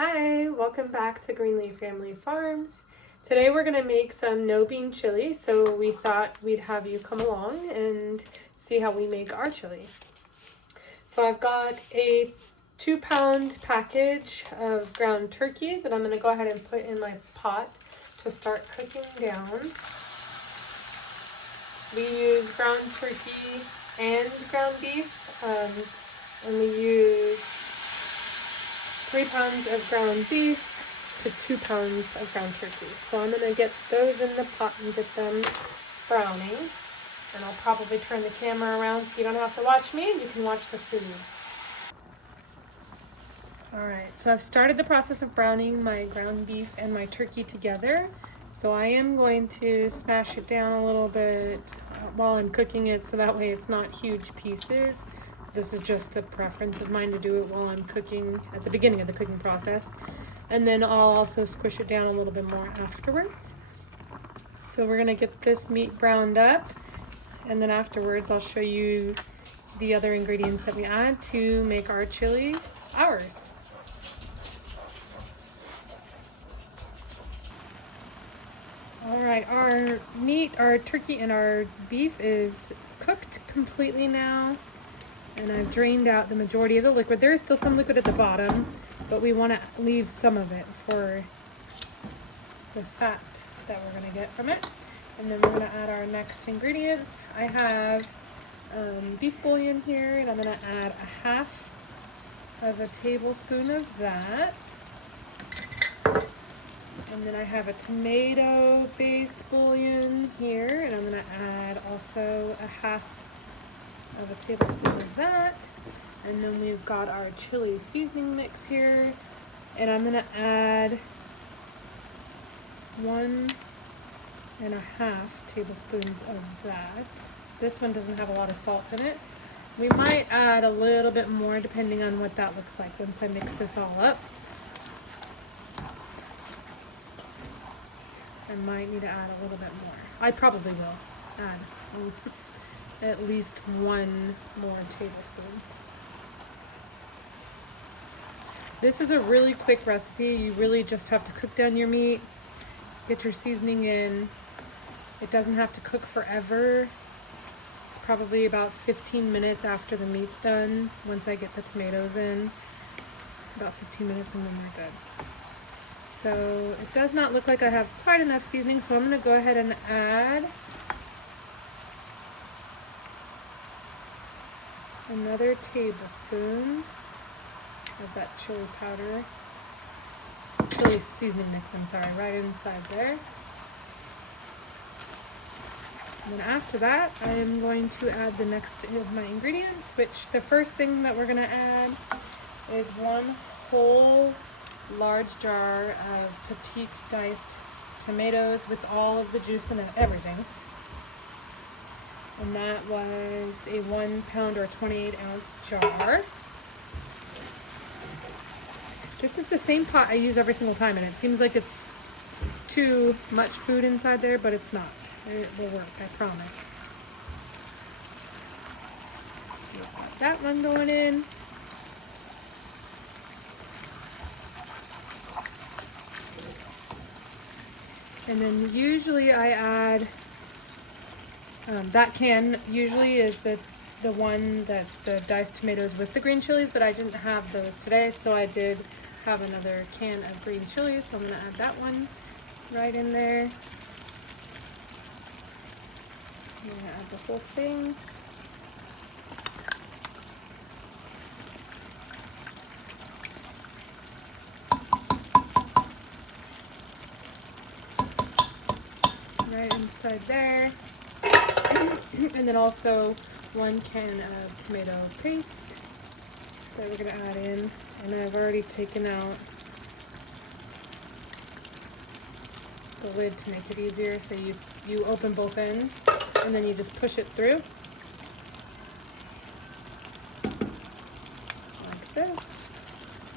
Hi, welcome back to Greenleaf Family Farms. Today we're going to make some no bean chili, so we thought we'd have you come along and see how we make our chili. So I've got a 2-pound package of ground turkey that I'm going to go ahead and put in my pot to start cooking down. We use ground turkey and ground beef, and we use 3 pounds of ground beef to 2 pounds of ground turkey. So I'm going to get those in the pot and get them browning. And I'll probably turn the camera around so you don't have to watch me, you can watch the food. Alright, so I've started the process of browning my ground beef and my turkey together. So I am going to smash it down a little bit while I'm cooking it so that way it's not huge pieces. This is just a preference of mine to do it while I'm cooking at the beginning of the cooking process. And then I'll also squish it down a little bit more afterwards. So we're gonna get this meat browned up, and then afterwards I'll show you the other ingredients that we add to make our chili ours. All right, our meat, our turkey and our beef is cooked completely now. And I've drained out the majority of the liquid. There is still some liquid at the bottom, but we want to leave some of it for the fat that we're going to get from it. And then we're going to add our next ingredients. I have beef bouillon here, and I'm going to add a half of a tablespoon of that. And then I have a tomato-based bouillon here, and I'm going to add also a half of a tablespoon of that. And then we've got our chili seasoning mix here, and I'm gonna add 1.5 tablespoons of that. This one doesn't have a lot of salt in it. We might add a little bit more depending on what that looks like once I mix this all up. I might need to add a little bit more. I probably will add at least 1 more tablespoon. This is a really quick recipe. You really just have to cook down your meat, get your seasoning in. It doesn't have to cook forever. It's probably about 15 minutes after the meat's done. Once I get the tomatoes in, about 15 minutes and then we're good. So it does not look like I have quite enough seasoning, so I'm gonna go ahead and add another tablespoon of that chili powder, chili seasoning mix, I'm sorry, right inside there. And then after that, I am going to add the next of my ingredients, which the first thing that we're gonna add is 1 whole large jar of petite diced tomatoes with all of the juice and everything. And that was a 1 pound or 28-ounce jar. This is the same pot I use every single time, and it seems like it's too much food inside there, but it's not. It will work, I promise. Got that one going in. And then usually I add that can usually is the one that's the diced tomatoes with the green chilies, but I didn't have those today, so I did have another can of green chilies, so I'm going to add that one right in there. I'm going to add the whole thing. Right inside there. And then also 1 can of tomato paste that we're going to add in. And I've already taken out the lid to make it easier. So you open both ends and then you just push it through. Like this.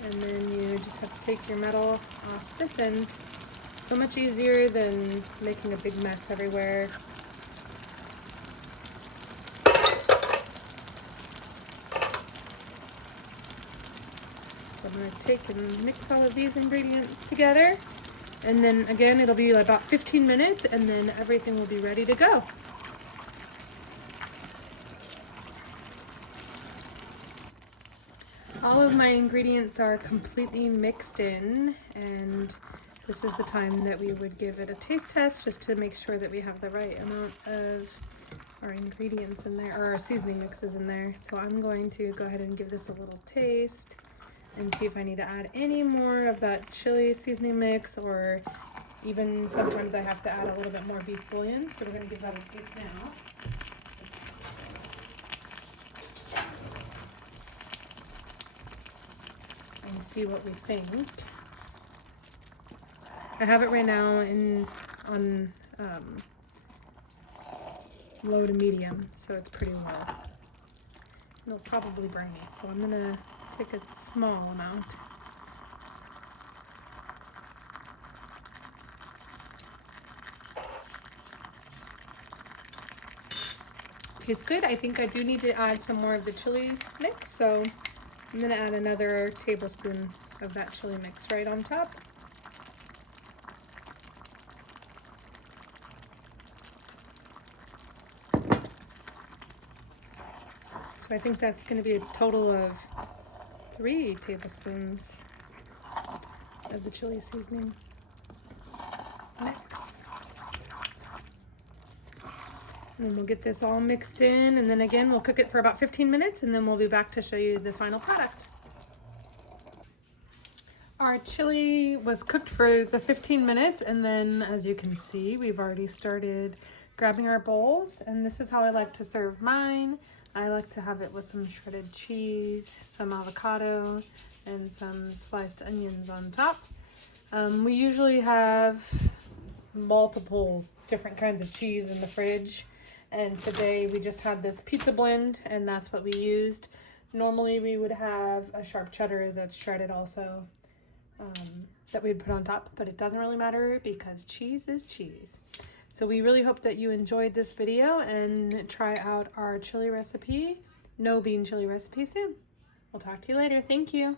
And then you just have to take your metal off this end. So much easier than making a big mess everywhere. So I'm going to take and mix all of these ingredients together. And then again, it'll be about 15 minutes and then everything will be ready to go. All of my ingredients are completely mixed in, and this is the time that we would give it a taste test just to make sure that we have the right amount of our ingredients in there, or our seasoning mixes in there. So I'm going to go ahead and give this a little taste and see if I need to add any more of that chili seasoning mix, or even sometimes I have to add a little bit more beef bouillon. So we're going to give that a taste now. And see what we think. I have it right now on low to medium, so it's pretty low. It'll probably burn me, so I'm gonna take a small amount. Tastes good. I think I do need to add some more of the chili mix, so I'm gonna add another tablespoon of that chili mix right on top. So I think that's gonna be a total of 3 tablespoons of the chili seasoning mix. And then we'll get this all mixed in, and then again, we'll cook it for about 15 minutes, and then we'll be back to show you the final product. Our chili was cooked for the 15 minutes, and then as you can see, we've already started grabbing our bowls, and this is how I like to serve mine. I like to have it with some shredded cheese, some avocado, and some sliced onions on top. We usually have multiple different kinds of cheese in the fridge, and today we just had this pizza blend, and that's what we used. Normally we would have a sharp cheddar that's shredded also, that we'd put on top, but it doesn't really matter because cheese is cheese. So we really hope that you enjoyed this video and try out our chili recipe, no bean chili recipe soon. We'll talk to you later. Thank you.